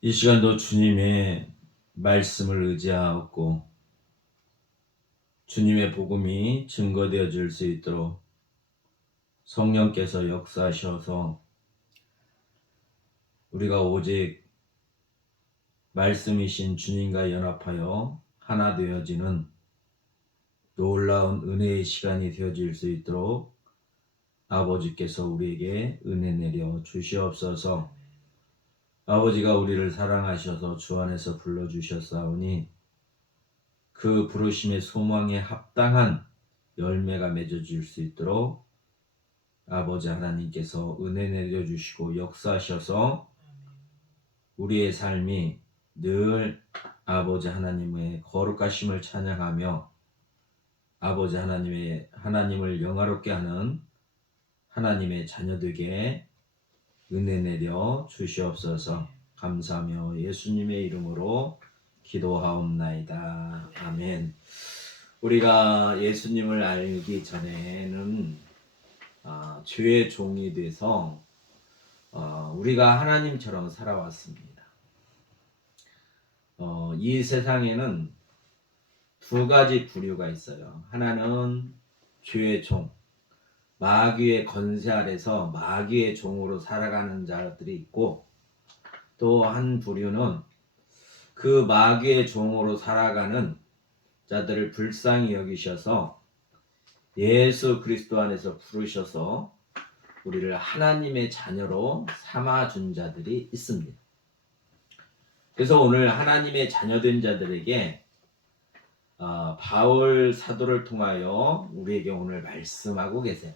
이 시간도 주님의 말씀을 의지하고 주님의 복음이 증거되어 줄 수 있도록 성령께서 역사하셔서 우리가 오직 말씀이신 주님과 연합하여 하나 되어지는 놀라운 은혜의 시간이 되어질 수 있도록 아버지께서 우리에게 은혜 내려 주시옵소서. 아버지가 우리를 사랑하셔서 주 안에서 불러주셨사오니 그 부르심의 소망에 합당한 열매가 맺어질 수 있도록 아버지 하나님께서 은혜 내려주시고 역사하셔서 우리의 삶이 늘 아버지 하나님의 거룩하심을 찬양하며 아버지 하나님을 영화롭게 하는 하나님의 자녀들에게 은혜 내려 주시옵소서. 감사하며 예수님의 이름으로 기도하옵나이다. 아멘. 우리가 예수님을 알기 전에는 죄의 종이 돼서 우리가 하나님처럼 살아왔습니다. 이 세상에는 두 가지 부류가 있어요. 하나는 죄의 종, 마귀의 권세 아래서 마귀의 종으로 살아가는 자들이 있고, 또 한 부류는 그 마귀의 종으로 살아가는 자들을 불쌍히 여기셔서 예수 그리스도 안에서 부르셔서 우리를 하나님의 자녀로 삼아준 자들이 있습니다. 그래서 오늘 하나님의 자녀된 자들에게 바울 사도를 통하여 우리에게 오늘 말씀하고 계세요.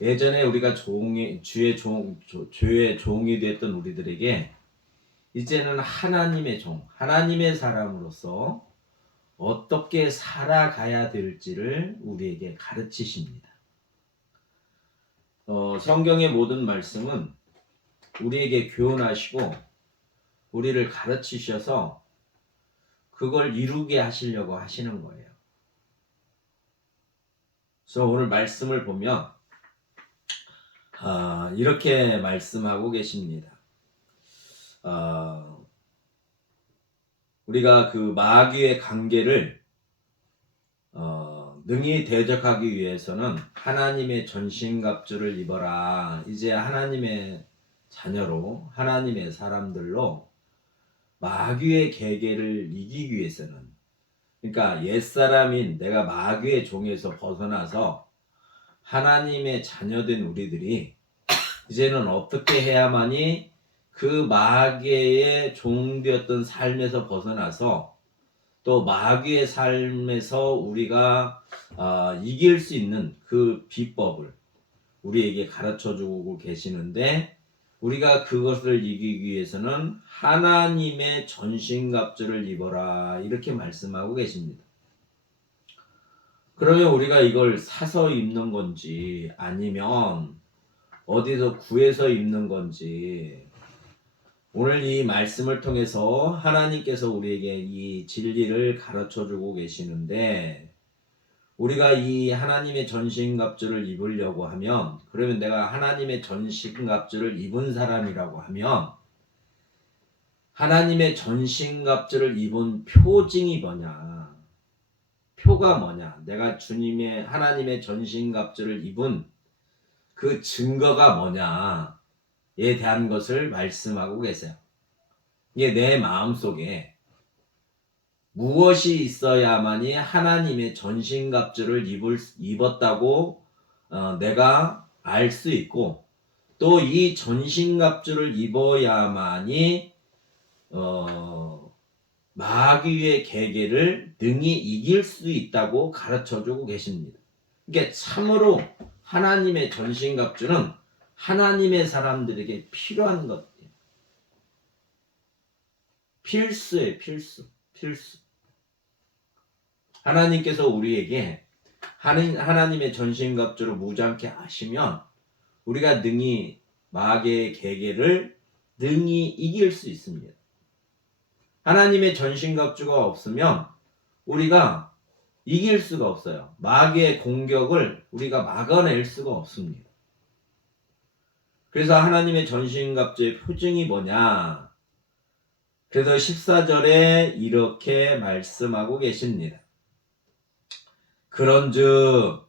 예전에 우리가 죄의 종이 됐던 우리들에게 이제는 하나님의 종, 하나님의 사람으로서 어떻게 살아가야 될지를 우리에게 가르치십니다. 성경의 모든 말씀은 우리에게 교훈하시고 우리를 가르치셔서 그걸 이루게 하시려고 하시는 거예요. 그래서 오늘 말씀을 보면 이렇게 말씀하고 계십니다. 우리가 그 마귀의 관계를 능히 대적하기 위해서는 하나님의 전신갑주를 입어라. 이제 하나님의 자녀로, 하나님의 사람들로 마귀의 계계를 이기기 위해서는, 그러니까 옛사람인 내가 마귀의 종에서 벗어나서 하나님의 자녀된 우리들이 이제는 어떻게 해야만이 그 마귀의 종되었던 삶에서 벗어나서 또 마귀의 삶에서 우리가 이길 수 있는 그 비법을 우리에게 가르쳐주고 계시는데, 우리가 그것을 이기기 위해서는 하나님의 전신갑주를 입어라, 이렇게 말씀하고 계십니다. 그러면 우리가 이걸 사서 입는 건지 아니면 어디서 구해서 입는 건지, 오늘 이 말씀을 통해서 하나님께서 우리에게 이 진리를 가르쳐주고 계시는데, 우리가 이 하나님의 전신갑주를 입으려고 하면, 그러면 내가 하나님의 전신갑주를 입은 사람이라고 하면 하나님의 전신갑주를 입은 표징이 뭐냐, 표가 뭐냐, 내가 하나님의 전신갑주를 입은 그 증거가 뭐냐에 대한 것을 말씀하고 계세요. 이게 내 마음속에 무엇이 있어야만이 하나님의 전신갑주를 입었다고 내가 알 수 있고, 또 이 전신갑주를 입어야만이 마귀의 계계를 능히 이길 수 있다고 가르쳐주고 계십니다. 이게 참으로 하나님의 전신갑주는 하나님의 사람들에게 필요한 것이에요. 필수예요, 필수. 하나님께서 우리에게 하나님의 전신갑주로 무장케 하시면 우리가 능히 마귀의 계계를 능히 이길 수 있습니다. 하나님의 전신갑주가 없으면 우리가 이길 수가 없어요. 마귀의 공격을 우리가 막아낼 수가 없습니다. 그래서 하나님의 전신갑주의 표징이 뭐냐? 그래서 14절에 이렇게 말씀하고 계십니다. 그런즉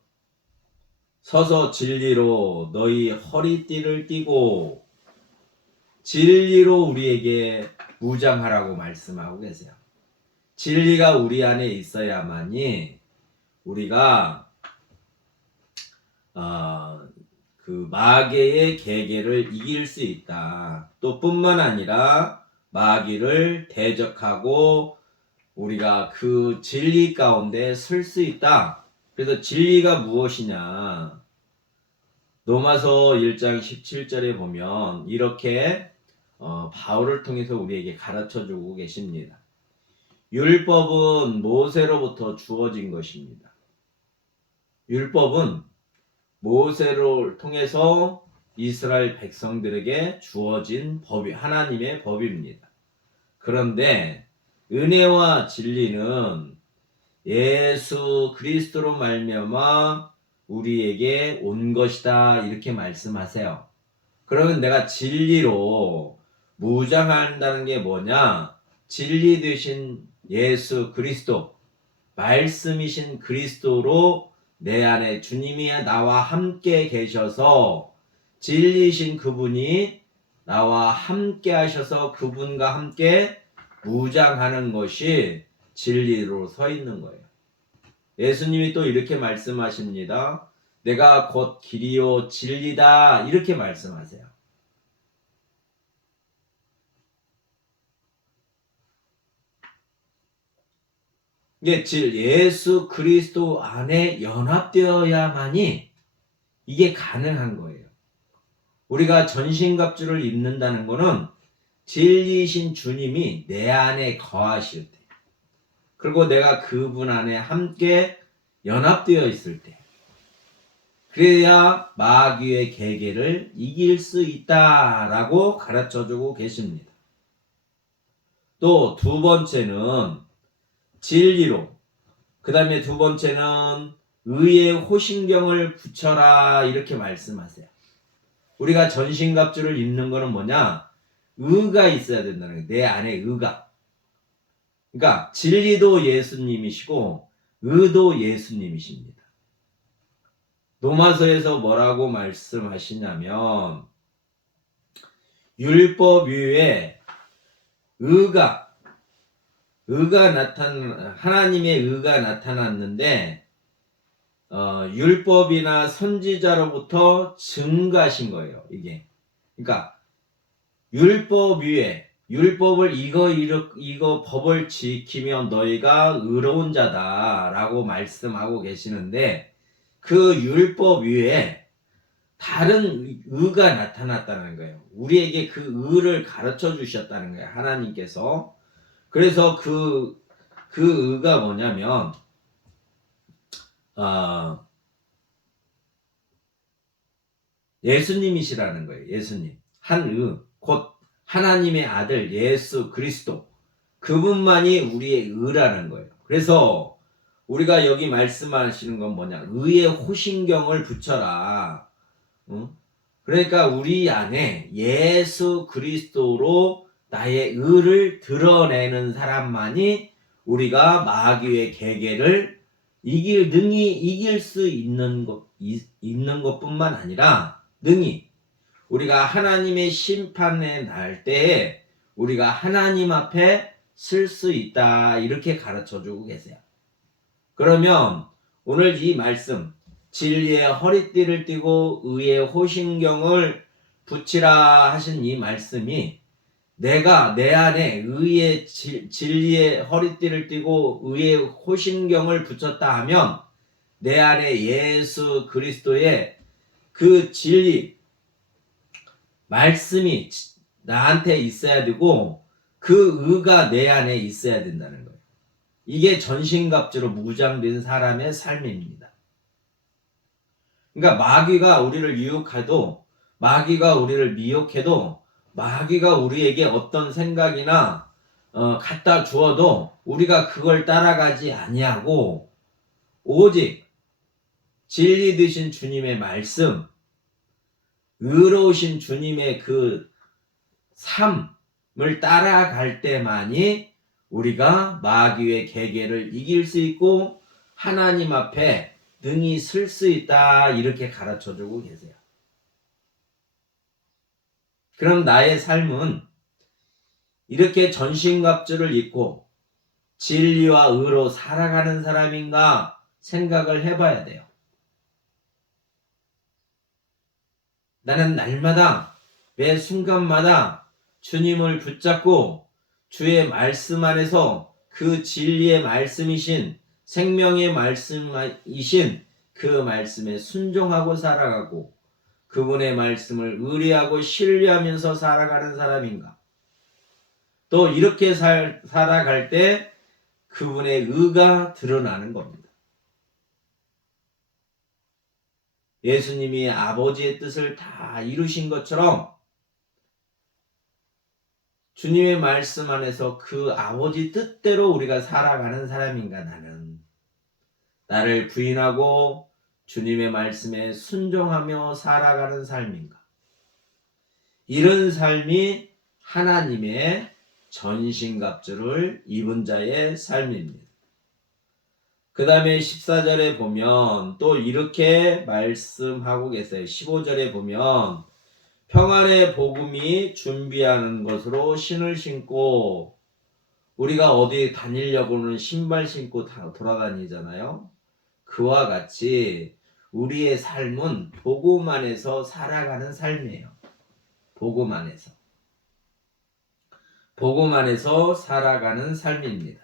서서 진리로 너희 허리띠를 띠고 진리로 우리에게 무장하라고 말씀하고 계세요. 진리가 우리 안에 있어야만이 우리가 그 마귀의 계계를 이길 수 있다. 또 뿐만 아니라 마귀를 대적하고 우리가 그 진리 가운데 설 수 있다. 그래서 진리가 무엇이냐? 로마서 1장 17절에 보면 이렇게 바울을 통해서 우리에게 가르쳐주고 계십니다. 율법은 모세로부터 주어진 것입니다. 율법은 모세를 통해서 이스라엘 백성들에게 주어진 법이 하나님의 법입니다. 그런데 은혜와 진리는 예수 그리스도로 말미암아 우리에게 온 것이다 이렇게 말씀하세요. 그러면 내가 진리로 무장한다는 게 뭐냐? 진리 되신 예수 그리스도, 말씀이신 그리스도로 내 안에 주님이 나와 함께 계셔서 진리신 그분이 나와 함께 하셔서 그분과 함께 무장하는 것이 진리로 서 있는 거예요. 예수님이 또 이렇게 말씀하십니다. 내가 곧 길이요 진리다 이렇게 말씀하세요. 이게 예수 그리스도 안에 연합되어야만이 이게 가능한 거예요. 우리가 전신갑주를 입는다는 것은 진리이신 주님이 내 안에 거하실 때, 그리고 내가 그분 안에 함께 연합되어 있을 때, 그래야 마귀의 계계를 이길 수 있다라고 가르쳐주고 계십니다. 또 두 번째는 진리로, 그 다음에 두 번째는 의의 호신경을 붙여라 이렇게 말씀하세요. 우리가 전신갑주를 입는 거는 뭐냐? 의가 있어야 된다는 거예요. 내 안에 의가. 그러니까 진리도 예수님이시고 의도 예수님이십니다. 로마서에서 뭐라고 말씀하시냐면 율법 위에 하나님의 의가 나타났는데 율법이나 선지자로부터 증가하신 거예요. 이게. 그러니까 율법 위에 율법을 이거 법을 지키면 너희가 의로운 자다라고 말씀하고 계시는데 그 율법 위에 다른 의가 나타났다는 거예요. 우리에게 그 의를 가르쳐 주셨다는 거예요. 하나님께서. 그래서 그 의가 뭐냐면 예수님이시라는 거예요. 예수님. 한의, 곧 하나님의 아들 예수 그리스도. 그분만이 우리의 의라는 거예요. 그래서 우리가 여기 말씀하시는 건 뭐냐? 의의 호신경을 붙여라. 그러니까 우리 안에 예수 그리스도로 나의 의를 드러내는 사람만이 우리가 마귀의 계계를 능히 이길 수 있는 것뿐만 아니라 능히 우리가 하나님의 심판에 날 때에 우리가 하나님 앞에 쓸 수 있다 이렇게 가르쳐주고 계세요. 그러면 오늘 이 말씀 진리의 허리띠를 띠고 의의 호신경을 붙이라 하신 이 말씀이 내가 내 안에 의의 진리의 허리띠를 띠고 의의 호신경을 붙였다 하면 내 안에 예수 그리스도의 그 진리 말씀이 나한테 있어야 되고 그 의가 내 안에 있어야 된다는 거예요. 이게 전신갑주로 무장된 사람의 삶입니다. 그러니까 마귀가 우리를 유혹해도 마귀가 우리를 미혹해도 마귀가 우리에게 어떤 생각이나 갖다 주어도 우리가 그걸 따라가지 아니하고 오직 진리 되신 주님의 말씀, 의로우신 주님의 그 삶, 따라갈 때만이 우리가 마귀의 계계를 이길 수 있고 하나님 앞에 능히 설 수 있다, 이렇게 가르쳐주고 계세요. 그럼 나의 삶은 이렇게 전신갑주를 입고 진리와 의로 살아가는 사람인가 생각을 해봐야 돼요. 나는 날마다 매 순간마다 주님을 붙잡고 주의 말씀 안에서 그 진리의 말씀이신, 생명의 말씀이신 그 말씀에 순종하고 살아가고 그분의 말씀을 의뢰하고 신뢰하면서 살아가는 사람인가? 또 이렇게 살아갈 때 그분의 의가 드러나는 겁니다. 예수님이 아버지의 뜻을 다 이루신 것처럼 주님의 말씀 안에서 그 아버지 뜻대로 우리가 살아가는 사람인가? 나를 부인하고 주님의 말씀에 순종하며 살아가는 삶인가? 이런 삶이 하나님의 전신갑주를 입은 자의 삶입니다. 그 다음에 14절에 보면 또 이렇게 말씀하고 계세요. 15절에 보면 평안의 복음이 준비하는 것으로 신을 신고, 우리가 어디 다니려고는 신발 신고 돌아다니잖아요. 그와 같이 우리의 삶은 복음 안에서 살아가는 삶이에요. 복음 안에서 살아가는 삶입니다.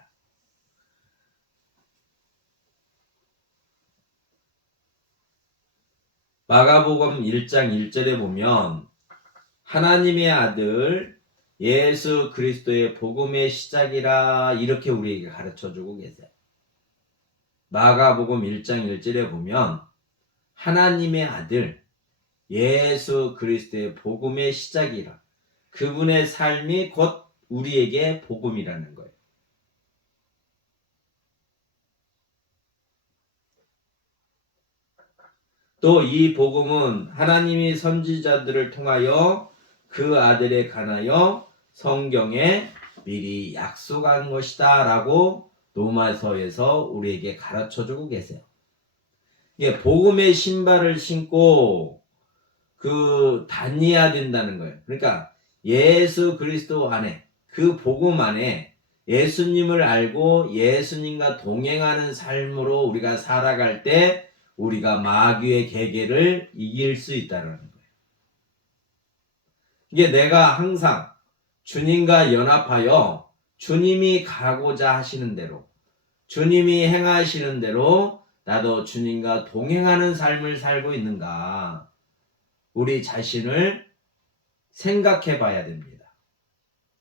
마가복음 1장 1절에 보면 하나님의 아들 예수 그리스도의 복음의 시작이라, 이렇게 우리에게 가르쳐주고 계세요. 마가복음 1장 1절에 보면 하나님의 아들 예수 그리스도의 복음의 시작이라, 그분의 삶이 곧 우리에게 복음이라는 거예요. 또 이 복음은 하나님이 선지자들을 통하여 그 아들에 관하여 성경에 미리 약속한 것이다 라고 로마서에서 우리에게 가르쳐주고 계세요. 이게 복음의 신발을 신고 다녀야 된다는 거예요. 그러니까 예수 그리스도 안에, 그 복음 안에 예수님을 알고 예수님과 동행하는 삶으로 우리가 살아갈 때 우리가 마귀의 계계를 이길 수 있다는 거예요. 이게 내가 항상 주님과 연합하여 주님이 가고자 하시는 대로, 주님이 행하시는 대로 나도 주님과 동행하는 삶을 살고 있는가, 우리 자신을 생각해 봐야 됩니다.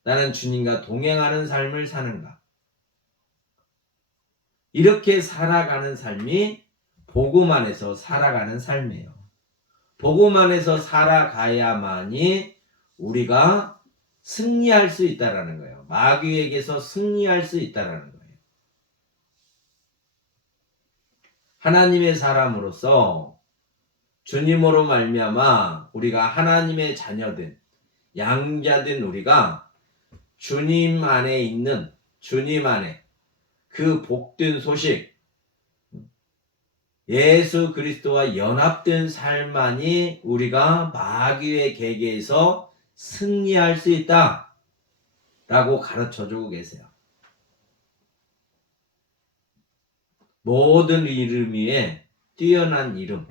나는 주님과 동행하는 삶을 사는가? 이렇게 살아가는 삶이 복음 안에서 살아가는 삶이에요. 복음 안에서 살아가야만이 우리가 승리할 수 있다라는 거예요. 마귀에게서 승리할 수 있다라는 거예요. 하나님의 사람으로서 주님으로 말미암아 우리가 하나님의 자녀된 양자된 우리가 주님 안에 있는, 주님 안에 그 복된 소식, 예수 그리스도와 연합된 삶만이 우리가 마귀의 계계에서 승리할 수 있다 라고 가르쳐주고 계세요. 모든 이름 위에 뛰어난 이름,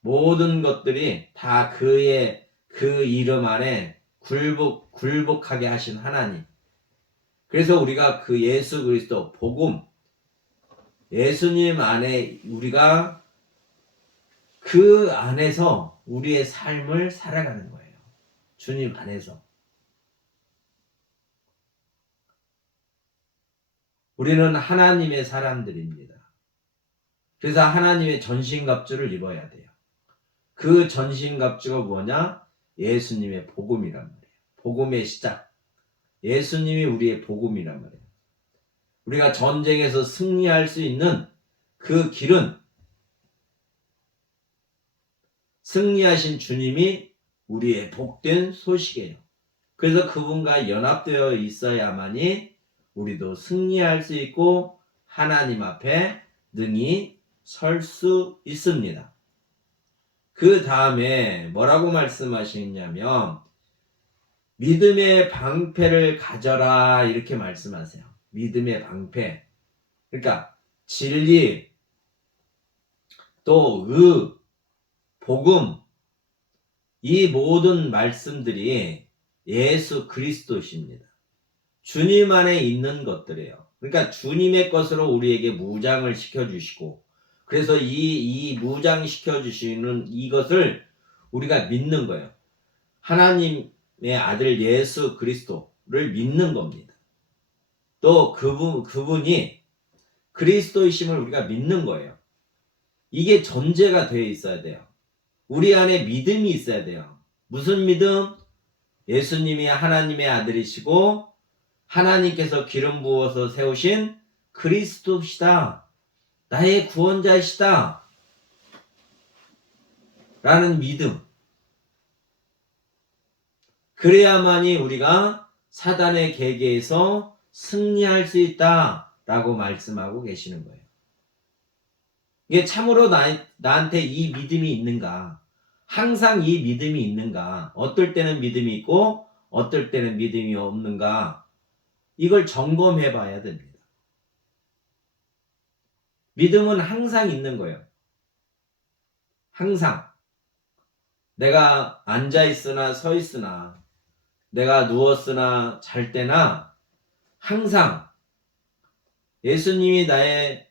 모든 것들이 다 그 이름 안에 굴복하게 하신 하나님. 그래서 우리가 그 예수 그리스도 복음, 예수님 안에 우리가 그 안에서 우리의 삶을 살아가는 거예요. 주님 안에서. 우리는 하나님의 사람들입니다. 그래서 하나님의 전신갑주를 입어야 돼요. 그 전신갑주가 뭐냐? 예수님의 복음이란 말이에요. 복음의 시작. 예수님이 우리의 복음이란 말이에요. 우리가 전쟁에서 승리할 수 있는 그 길은 승리하신 주님이 우리의 복된 소식이에요. 그래서 그분과 연합되어 있어야만이 우리도 승리할 수 있고 하나님 앞에 능히 설 수 있습니다. 그 다음에 뭐라고 말씀하시냐면 믿음의 방패를 가져라 이렇게 말씀하세요. 믿음의 방패. 그러니까 진리, 또 복음, 이 모든 말씀들이 예수 그리스도십니다. 주님 안에 있는 것들이에요. 그러니까 주님의 것으로 우리에게 무장을 시켜주시고, 그래서 이 무장시켜 주시는 이것을 우리가 믿는 거예요. 하나님의 아들 예수 그리스도를 믿는 겁니다. 또 그분이 그리스도이심을 우리가 믿는 거예요. 이게 전제가 되어 있어야 돼요. 우리 안에 믿음이 있어야 돼요. 무슨 믿음? 예수님이 하나님의 아들이시고 하나님께서 기름 부어서 세우신 그리스도시다. 나의 구원자이시다. 라는 믿음. 그래야만이 우리가 사단의 계계에서 승리할 수 있다. 라고 말씀하고 계시는 거예요. 이게 참으로 나한테 이 믿음이 있는가? 항상 이 믿음이 있는가? 어떨 때는 믿음이 있고 어떨 때는 믿음이 없는가? 이걸 점검해 봐야 됩니다. 믿음은 항상 있는 거예요. 항상. 내가 앉아 있으나 서 있으나 내가 누웠으나 잘 때나 항상 예수님이 나의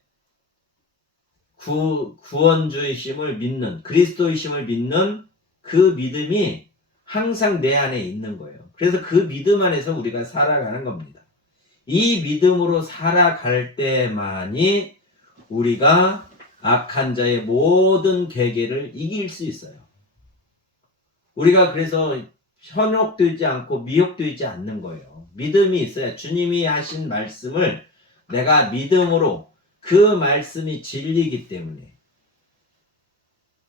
구원주이심을 믿는, 그리스도이심을 믿는 그 믿음이 항상 내 안에 있는 거예요. 그래서 그 믿음 안에서 우리가 살아가는 겁니다. 이 믿음으로 살아갈 때만이 우리가 악한 자의 모든 계계를 이길 수 있어요. 우리가 그래서 현혹되지 않고 미혹되지 않는 거예요. 믿음이 있어야 주님이 하신 말씀을 내가 믿음으로, 그 말씀이 진리이기 때문에,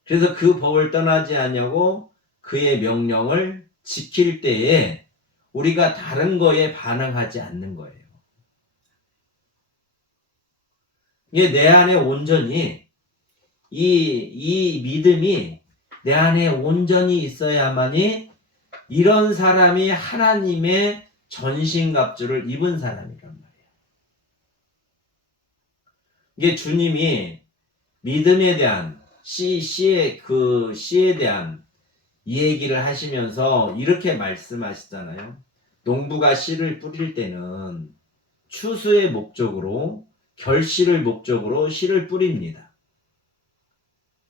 그래서 그 법을 떠나지 않냐고 그의 명령을 지킬 때에 우리가 다른 거에 반응하지 않는 거예요. 이게 내 안에 온전히 이 믿음이 내 안에 온전히 있어야만이 이런 사람이 하나님의 전신갑주를 입은 사람이란 말이에요. 이게 주님이 믿음에 대한 시에 대한 이 얘기를 하시면서 이렇게 말씀하시잖아요. 농부가 씨를 뿌릴 때는 추수의 목적으로, 결실을 목적으로 씨를 뿌립니다.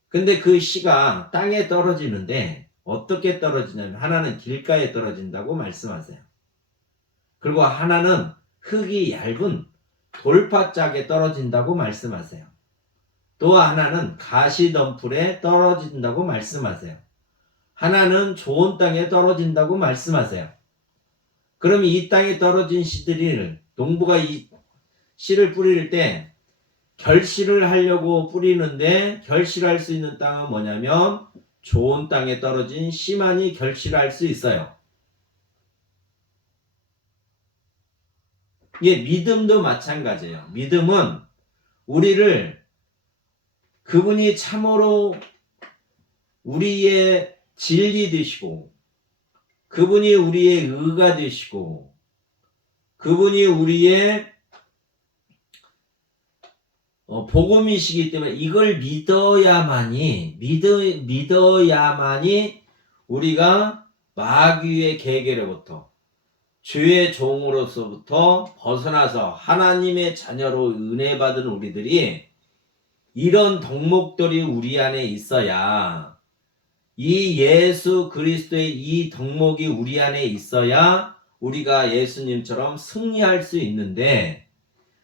근데 그 씨가 땅에 떨어지는데 어떻게 떨어지냐면 하나는 길가에 떨어진다고 말씀하세요. 그리고 하나는 흙이 얇은 돌파짝에 떨어진다고 말씀하세요. 또 하나는 가시덤불에 떨어진다고 말씀하세요. 하나는 좋은 땅에 떨어진다고 말씀하세요. 그럼 이 땅에 떨어진 씨들을, 농부가 이 씨를 뿌릴 때 결실을 하려고 뿌리는데, 결실할 수 있는 땅은 뭐냐면 좋은 땅에 떨어진 씨만이 결실할 수 있어요. 이게 믿음도 마찬가지예요. 믿음은 우리를, 그분이 참으로 우리의 진리 되시고, 그분이 우리의 의가 되시고, 그분이 우리의 복음이시기 때문에 이걸 믿어야만이 우리가 마귀의 계계로부터, 죄의 종으로서부터 벗어나서 하나님의 자녀로 은혜 받은 우리들이, 이런 덕목들이 우리 안에 있어야, 이 예수 그리스도의 이 덕목이 우리 안에 있어야 우리가 예수님처럼 승리할 수 있는데,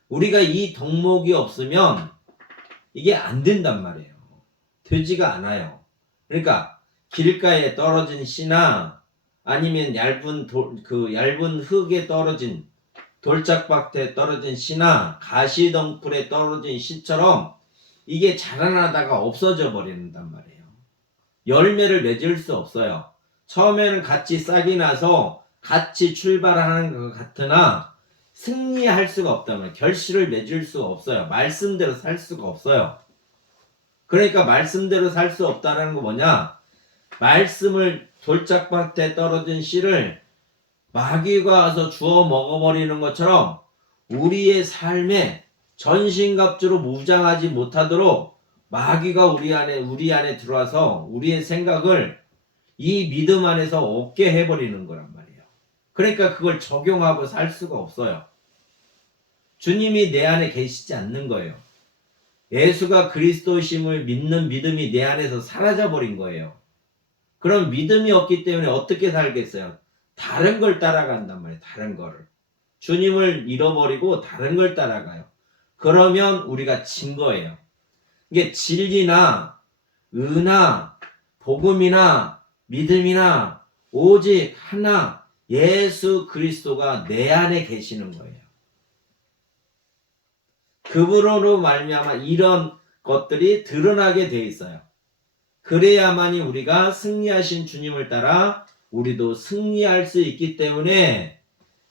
우리가 이 덕목이 없으면 이게 안 된단 말이에요. 되지가 않아요. 그러니까 길가에 떨어진 씨나 아니면 얇은 흙에 떨어진, 돌짝밭에 떨어진 씨나 가시덤불에 떨어진 씨처럼 이게 자라나다가 없어져 버린단 말이에요. 열매를 맺을 수 없어요. 처음에는 같이 싹이 나서 같이 출발하는 것 같으나 승리할 수가 없다면 결실을 맺을 수가 없어요. 말씀대로 살 수가 없어요. 그러니까 말씀대로 살 수 없다는 거 뭐냐? 말씀을 돌짝밭에 떨어진 씨를 마귀가 와서 주워 먹어버리는 것처럼 우리의 삶에 전신갑주로 무장하지 못하도록 마귀가 우리 안에 들어와서 우리의 생각을 이 믿음 안에서 없게 해버리는 거란 말이에요. 그러니까 그걸 적용하고 살 수가 없어요. 주님이 내 안에 계시지 않는 거예요. 예수가 그리스도심을 믿는 믿음이 내 안에서 사라져버린 거예요. 그럼 믿음이 없기 때문에 어떻게 살겠어요? 다른 걸 따라간단 말이에요. 다른 거를. 주님을 잃어버리고 다른 걸 따라가요. 그러면 우리가 진 거예요. 이게 진리나 의나 복음이나 믿음이나 오직 하나 예수 그리스도가 내 안에 계시는 거예요. 그분으로 말미암아 이런 것들이 드러나게 돼 있어요. 그래야만이 우리가 승리하신 주님을 따라 우리도 승리할 수 있기 때문에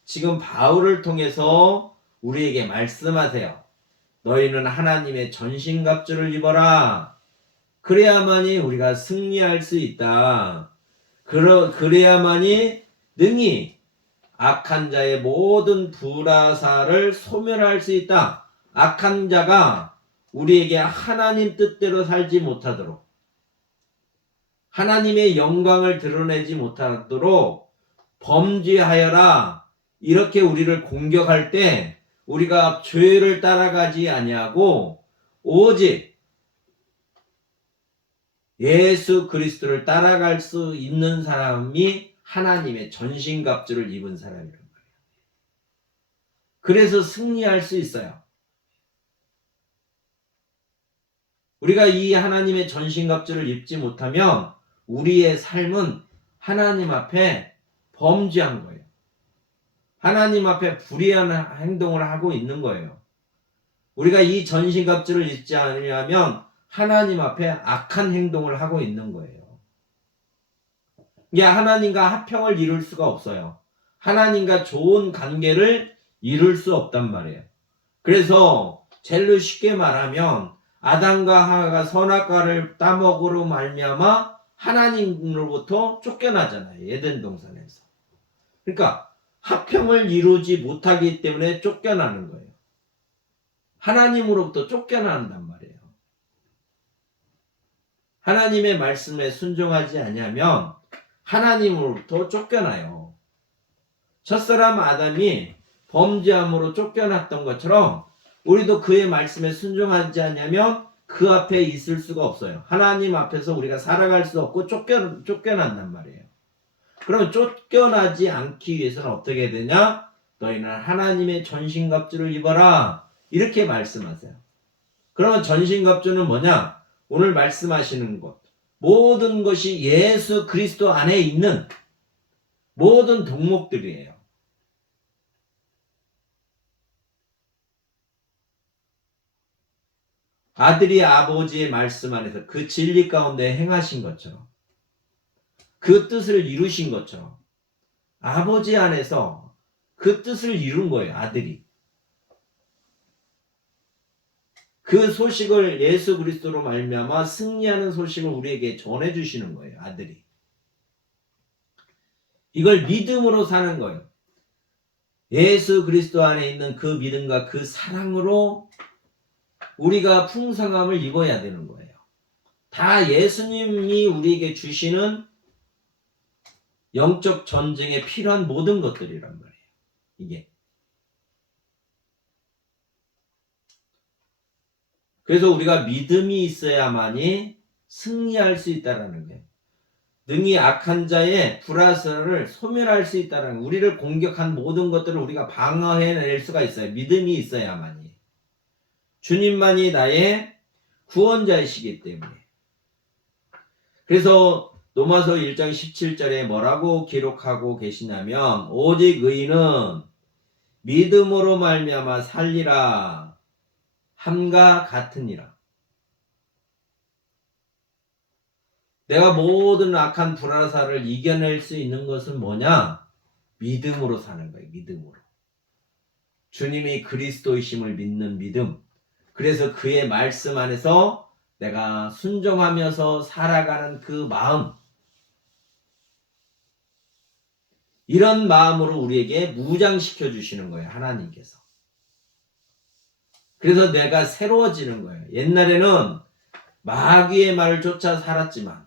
지금 바울을 통해서 우리에게 말씀하세요. 너희는 하나님의 전신갑주를 입어라. 그래야만이 우리가 승리할 수 있다. 그래야만이 능히 악한 자의 모든 불화사를 소멸할 수 있다. 악한 자가 우리에게 하나님 뜻대로 살지 못하도록 하나님의 영광을 드러내지 못하도록 범죄하여라. 이렇게 우리를 공격할 때 우리가 죄를 따라가지 아니하고 오직 예수 그리스도를 따라갈 수 있는 사람이 하나님의 전신갑주를 입은 사람이란 말이에요. 그래서 승리할 수 있어요. 우리가 이 하나님의 전신갑주를 입지 못하면 우리의 삶은 하나님 앞에 범죄한 거예요. 하나님 앞에 불의한 행동을 하고 있는 거예요. 우리가 이 전신갑주를 입지 않으면 하나님 앞에 악한 행동을 하고 있는 거예요. 이게 하나님과 화평을 이룰 수가 없어요. 하나님과 좋은 관계를 이룰 수 없단 말이에요. 그래서 제일 쉽게 말하면 아담과 하와가 선악과를 따먹으로 말미암아 하나님으로부터 쫓겨나잖아요. 에덴 동산에서. 그러니까 화평을 이루지 못하기 때문에 쫓겨나는 거예요. 하나님으로부터 쫓겨난단 말이에요. 하나님의 말씀에 순종하지 않으면 하나님으로부터 쫓겨나요. 첫사람 아담이 범죄함으로 쫓겨났던 것처럼 우리도 그의 말씀에 순종하지 않으면 그 앞에 있을 수가 없어요. 하나님 앞에서 우리가 살아갈 수 없고 쫓겨난단 말이에요. 그럼 쫓겨나지 않기 위해서는 어떻게 되냐? 너희는 하나님의 전신갑주를 입어라. 이렇게 말씀하세요. 그러면 전신갑주는 뭐냐? 오늘 말씀하시는 것. 모든 것이 예수 그리스도 안에 있는 모든 덕목들이에요. 아들이 아버지의 말씀 안에서 그 진리 가운데 행하신 것처럼 그 뜻을 이루신 것처럼 아버지 안에서 그 뜻을 이룬 거예요. 아들이. 그 소식을 예수 그리스도로 말미암아 승리하는 소식을 우리에게 전해주시는 거예요. 아들이. 이걸 믿음으로 사는 거예요. 예수 그리스도 안에 있는 그 믿음과 그 사랑으로 우리가 풍성함을 입어야 되는 거예요. 다 예수님이 우리에게 주시는 영적 전쟁에 필요한 모든 것들이란 말이에요. 이게. 그래서 우리가 믿음이 있어야만이 승리할 수 있다는 거예요. 능히 악한 자의 불화살을 소멸할 수 있다는 거예요. 우리를 공격한 모든 것들을 우리가 방어해낼 수가 있어요. 믿음이 있어야만이. 주님만이 나의 구원자이시기 때문에. 그래서 로마서 1장 17절에 뭐라고 기록하고 계시냐면 오직 의인은 믿음으로 말미암아 살리라 함과 같으니라. 내가 모든 악한 불화살을 이겨낼 수 있는 것은 뭐냐? 믿음으로 사는 거예요. 믿음으로. 주님이 그리스도이심을 믿는 믿음. 그래서 그의 말씀 안에서 내가 순종하면서 살아가는 그 마음. 이런 마음으로 우리에게 무장시켜 주시는 거예요. 하나님께서. 그래서 내가 새로워지는 거예요. 옛날에는 마귀의 말을 쫓아 살았지만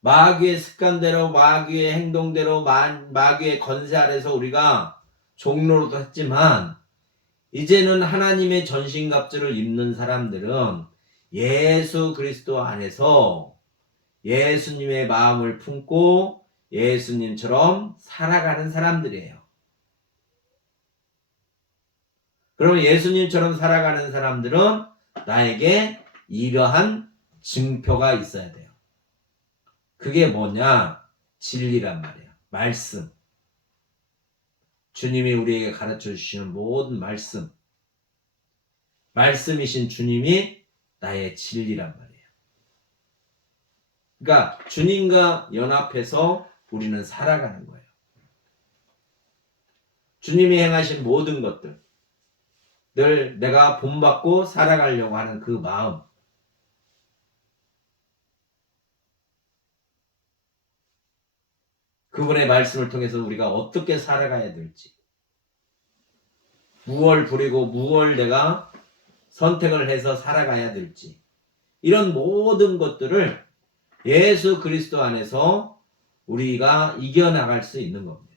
마귀의 습관대로 마귀의 행동대로 마귀의 권세 아래서 우리가 종로로 했지만 이제는 하나님의 전신갑주를 입는 사람들은 예수 그리스도 안에서 예수님의 마음을 품고 예수님처럼 살아가는 사람들이에요. 그러면 예수님처럼 살아가는 사람들은 나에게 이러한 증표가 있어야 돼요. 그게 뭐냐? 진리란 말이에요. 말씀. 주님이 우리에게 가르쳐 주시는 모든 말씀. 말씀이신 주님이 나의 진리란 말이에요. 그러니까 주님과 연합해서 우리는 살아가는 거예요. 주님이 행하신 모든 것들, 늘 내가 본받고 살아가려고 하는 그 마음. 그분의 말씀을 통해서 우리가 어떻게 살아가야 될지, 무엇을 부리고 무엇을 내가 선택을 해서 살아가야 될지, 이런 모든 것들을 예수 그리스도 안에서 우리가 이겨나갈 수 있는 겁니다.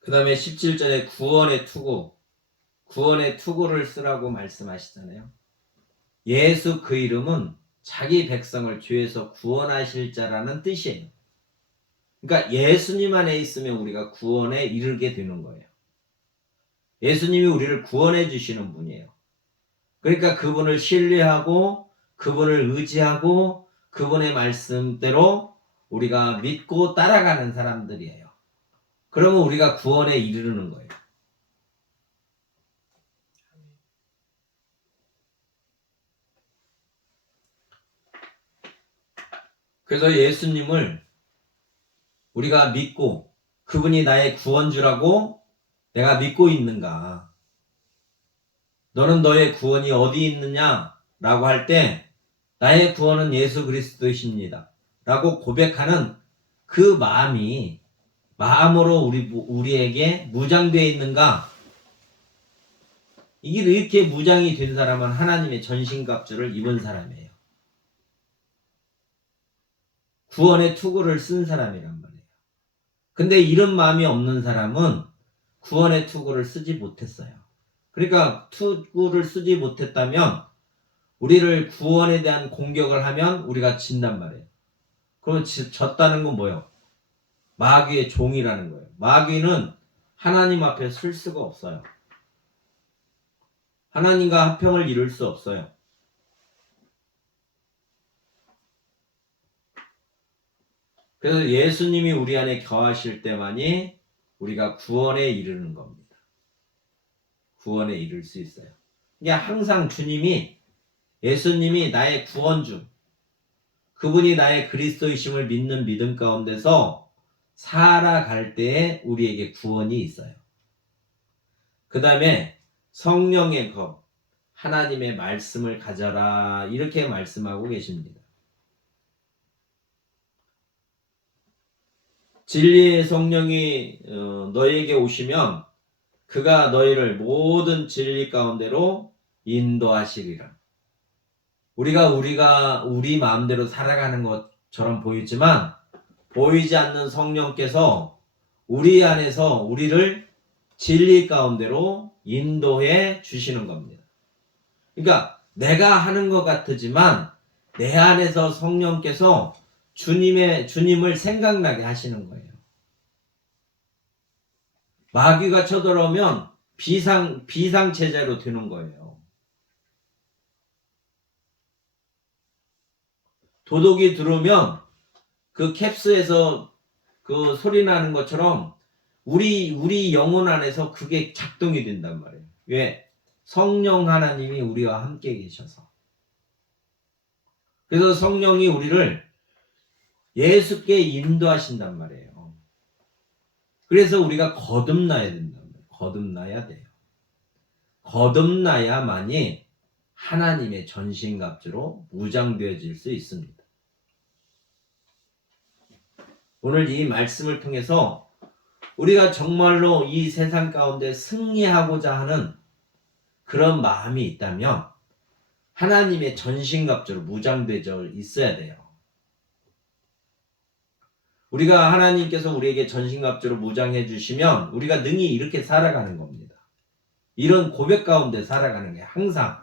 그 다음에 17절에 구원의 투구를 쓰라고 말씀하시잖아요. 예수 그 이름은 자기 백성을 죄에서 구원하실 자라는 뜻이에요. 그러니까 예수님 안에 있으면 우리가 구원에 이르게 되는 거예요. 예수님이 우리를 구원해 주시는 분이에요. 그러니까 그분을 신뢰하고 그분을 의지하고 그분의 말씀대로 우리가 믿고 따라가는 사람들이에요. 그러면 우리가 구원에 이르는 거예요. 그래서 예수님을 우리가 믿고 그분이 나의 구원주라고 내가 믿고 있는가? 너는 너의 구원이 어디 있느냐? 라고 할 때 나의 구원은 예수 그리스도이십니다. 라고 고백하는 그 마음이 마음으로 우리에게 무장되어 있는가? 이게 이렇게 무장이 된 사람은 하나님의 전신갑주를 입은 사람이에요. 구원의 투구를 쓴 사람이란 말이에요. 근데 이런 마음이 없는 사람은 구원의 투구를 쓰지 못했어요. 그러니까 투구를 쓰지 못했다면 우리를 구원에 대한 공격을 하면 우리가 진단 말이에요. 그러면 졌다는 건 뭐예요? 마귀의 종이라는 거예요. 마귀는 하나님 앞에 설 수가 없어요. 하나님과 합평을 이룰 수 없어요. 그래서 예수님이 우리 안에 거하실 때만이 우리가 구원에 이르는 겁니다. 구원에 이를 수 있어요. 그러니까 항상 예수님이 나의 구원주, 그분이 나의 그리스도이심을 믿는 믿음 가운데서 살아갈 때에 우리에게 구원이 있어요. 그 다음에 성령의 것, 하나님의 말씀을 가져라 이렇게 말씀하고 계십니다. 진리의 성령이 너에게 오시면 그가 너희를 모든 진리 가운데로 인도하시리라. 우리가 우리 마음대로 살아가는 것처럼 보이지만 보이지 않는 성령께서 우리 안에서 우리를 진리 가운데로 인도해 주시는 겁니다. 그러니까 내가 하는 것 같지만 내 안에서 성령께서 주님을 생각나게 하시는 거예요. 마귀가 쳐들어오면 비상체제로 되는 거예요. 도둑이 들어오면 그 캡스에서 그 소리 나는 것처럼 우리 영혼 안에서 그게 작동이 된단 말이에요. 왜? 성령 하나님이 우리와 함께 계셔서. 그래서 성령이 우리를 예수께 인도하신단 말이에요. 그래서 우리가 거듭나야 된단 말이에요. 거듭나야 돼요. 거듭나야만이 하나님의 전신갑주로 무장되어질 수 있습니다. 오늘 이 말씀을 통해서 우리가 정말로 이 세상 가운데 승리하고자 하는 그런 마음이 있다면 하나님의 전신갑주로 무장되어 있어야 돼요. 우리가 하나님께서 우리에게 전신갑주로 무장해 주시면 우리가 능히 이렇게 살아가는 겁니다. 이런 고백 가운데 살아가는 게 항상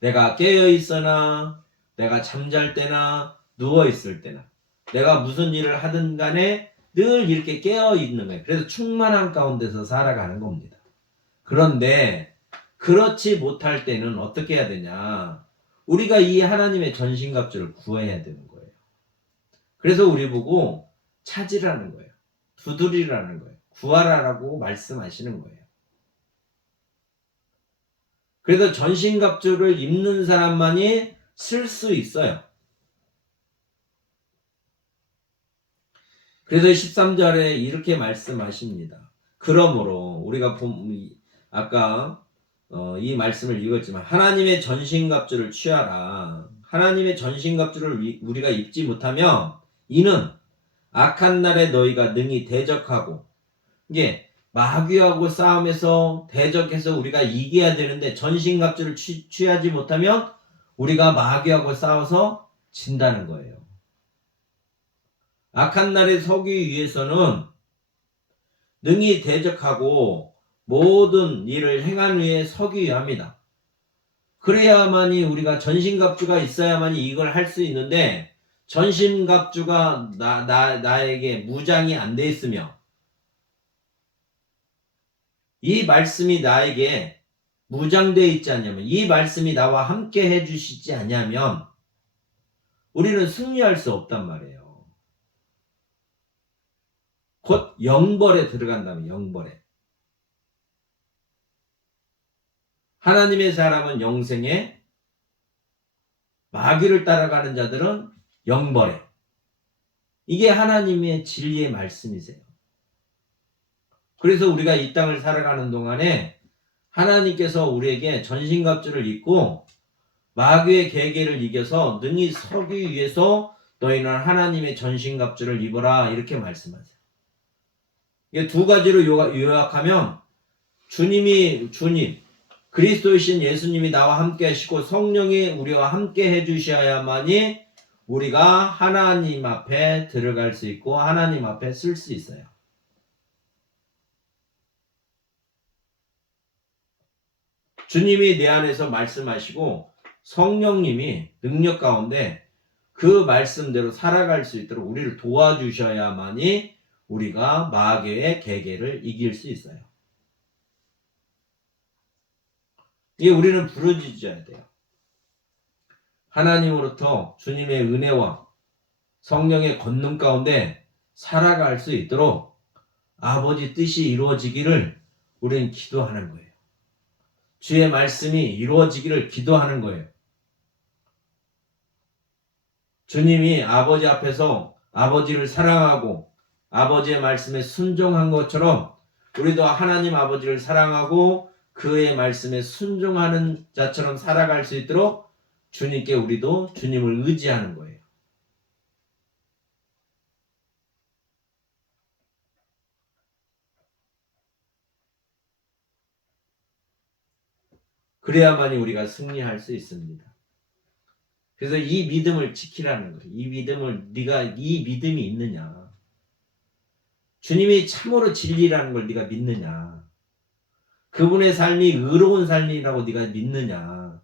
내가 깨어 있거나 내가 잠잘 때나 누워 있을 때나 내가 무슨 일을 하든 간에 늘 이렇게 깨어 있는 거예요. 그래서 충만한 가운데서 살아가는 겁니다. 그런데 그렇지 못할 때는 어떻게 해야 되냐? 우리가 이 하나님의 전신갑주를 구해야 되는 거예요. 그래서 우리 보고 찾으라는 거예요. 두드리라는 거예요. 구하라라고 말씀하시는 거예요. 그래서 전신갑주를 입는 사람만이 쓸 수 있어요. 그래서 13절에 이렇게 말씀하십니다. 그러므로 우리가 아까 이 말씀을 읽었지만 하나님의 전신갑주를 취하라. 하나님의 전신갑주를 우리가 입지 못하면 이는 악한 날에 너희가 능히 대적하고 이게 마귀하고 싸움에서 대적해서 우리가 이겨야 되는데 전신갑주를 취하지 못하면 우리가 마귀하고 싸워서 진다는 거예요. 악한 날에 서기 위해서는 능히 대적하고 모든 일을 행한 후에 서기야 합니다. 그래야만이 우리가 전신갑주가 있어야만이 이걸 할 수 있는데 전신갑주가 나에게 무장이 안 돼 있으며 이 말씀이 나에게 무장되어 있지 않냐면 이 말씀이 나와 함께 해주시지 않냐면 우리는 승리할 수 없단 말이에요. 곧 영벌에 들어간다면 영벌에. 하나님의 사람은 영생에 마귀를 따라가는 자들은 영벌에. 이게 하나님의 진리의 말씀이세요. 그래서 우리가 이 땅을 살아가는 동안에 하나님께서 우리에게 전신갑주를 입고 마귀의 계계를 이겨서 능히 서기 위해서 너희는 하나님의 전신갑주를 입어라 이렇게 말씀하세요. 이게 두 가지로 요약하면 주님 그리스도이신 예수님이 나와 함께 하시고 성령이 우리와 함께 해주셔야만이 우리가 하나님 앞에 들어갈 수 있고 하나님 앞에 쓸 수 있어요. 주님이 내 안에서 말씀하시고 성령님이 능력 가운데 그 말씀대로 살아갈 수 있도록 우리를 도와주셔야만이 우리가 마귀의 계계를 이길 수 있어요. 이게 우리는 부르짖어야 돼요. 하나님으로부터 주님의 은혜와 성령의 권능 가운데 살아갈 수 있도록 아버지 뜻이 이루어지기를 우리는 기도하는 거예요. 주의 말씀이 이루어지기를 기도하는 거예요. 주님이 아버지 앞에서 아버지를 사랑하고 아버지의 말씀에 순종한 것처럼 우리도 하나님 아버지를 사랑하고 그의 말씀에 순종하는 자처럼 살아갈 수 있도록 주님께 우리도 주님을 의지하는 거예요. 그래야만이 우리가 승리할 수 있습니다. 그래서 이 믿음을 지키라는 거예요. 이 믿음이 있느냐. 주님이 참으로 진리라는 걸 네가 믿느냐. 그분의 삶이 의로운 삶이라고 네가 믿느냐.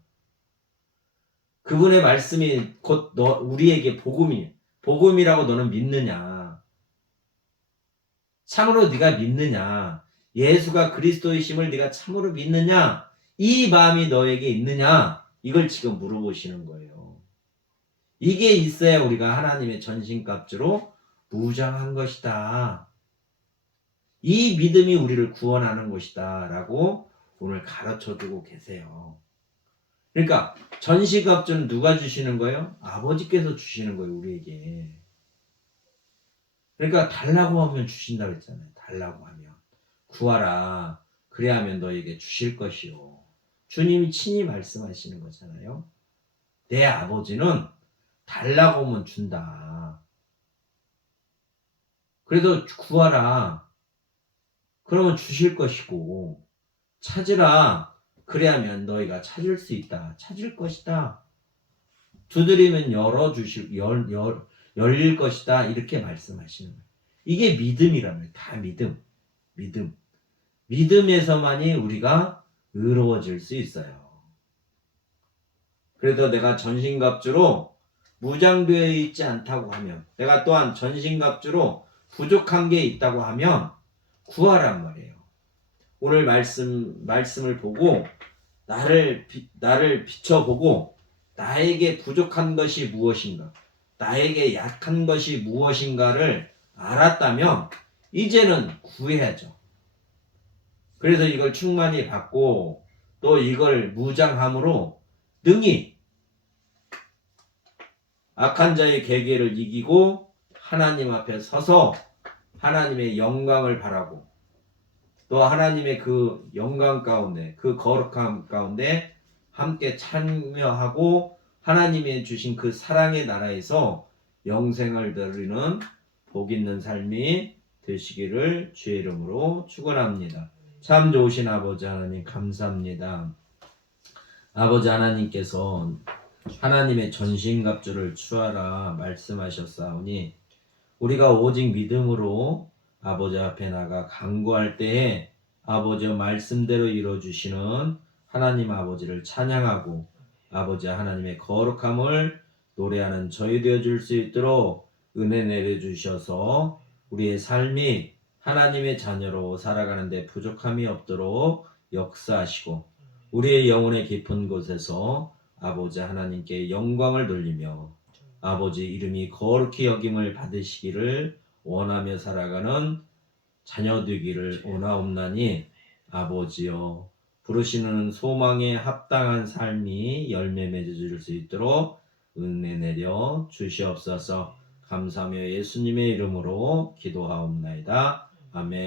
그분의 말씀이 곧 우리에게 복음이라고 너는 믿느냐. 참으로 네가 믿느냐. 예수가 그리스도이심을 네가 참으로 믿느냐. 이 마음이 너에게 있느냐. 이걸 지금 물어보시는 거예요. 이게 있어야 우리가 하나님의 전신갑주로 무장한 것이다. 이 믿음이 우리를 구원하는 것이다 라고 오늘 가르쳐주고 계세요. 그러니까 전시갑주는 누가 주시는 거예요? 아버지께서 주시는 거예요, 우리에게. 그러니까 달라고 하면 주신다고 했잖아요. 달라고 하면. 구하라. 그래야면 너에게 주실 것이요. 주님이 친히 말씀하시는 거잖아요. 내 아버지는 달라고 하면 준다. 그래서 구하라. 그러면 주실 것이고, 찾으라. 그래야면 너희가 찾을 수 있다. 찾을 것이다. 두드리면 열릴 것이다. 이렇게 말씀하시는 거예요. 이게 믿음이라면 다 믿음. 믿음. 믿음에서만이 우리가 의로워질 수 있어요. 그래서 내가 전신갑주로 무장되어 있지 않다고 하면, 내가 또한 전신갑주로 부족한 게 있다고 하면 구하란 말이에요. 오늘 말씀을 보고 나를 비춰보고 나에게 부족한 것이 무엇인가, 나에게 약한 것이 무엇인가를 알았다면 이제는 구해야죠. 그래서 이걸 충만히 받고 또 이걸 무장함으로 능히 악한 자의 계계를 이기고 하나님 앞에 서서 하나님의 영광을 바라고 또 하나님의 그 영광 가운데, 그 거룩함 가운데 함께 참여하고 하나님의 주신 그 사랑의 나라에서 영생을 누리는 복 있는 삶이 되시기를 주의 이름으로 축원합니다. 참 좋으신 아버지 하나님 감사합니다. 아버지 하나님께서 하나님의 전신갑주를 취하라 말씀하셨사오니 우리가 오직 믿음으로 아버지 앞에 나가 간구할 때에 아버지의 말씀대로 이루어주시는 하나님 아버지를 찬양하고 아버지 하나님의 거룩함을 노래하는 저희 되어줄 수 있도록 은혜 내려주셔서 우리의 삶이 하나님의 자녀로 살아가는데 부족함이 없도록 역사하시고 우리의 영혼의 깊은 곳에서 아버지 하나님께 영광을 돌리며 아버지 이름이 거룩히 여김을 받으시기를 원하며 살아가는 자녀 되기를 원하옵나니 아버지여 부르시는 소망에 합당한 삶이 열매 맺어질 수 있도록 은혜 내려 주시옵소서. 감사하며 예수님의 이름으로 기도하옵나이다. 아멘.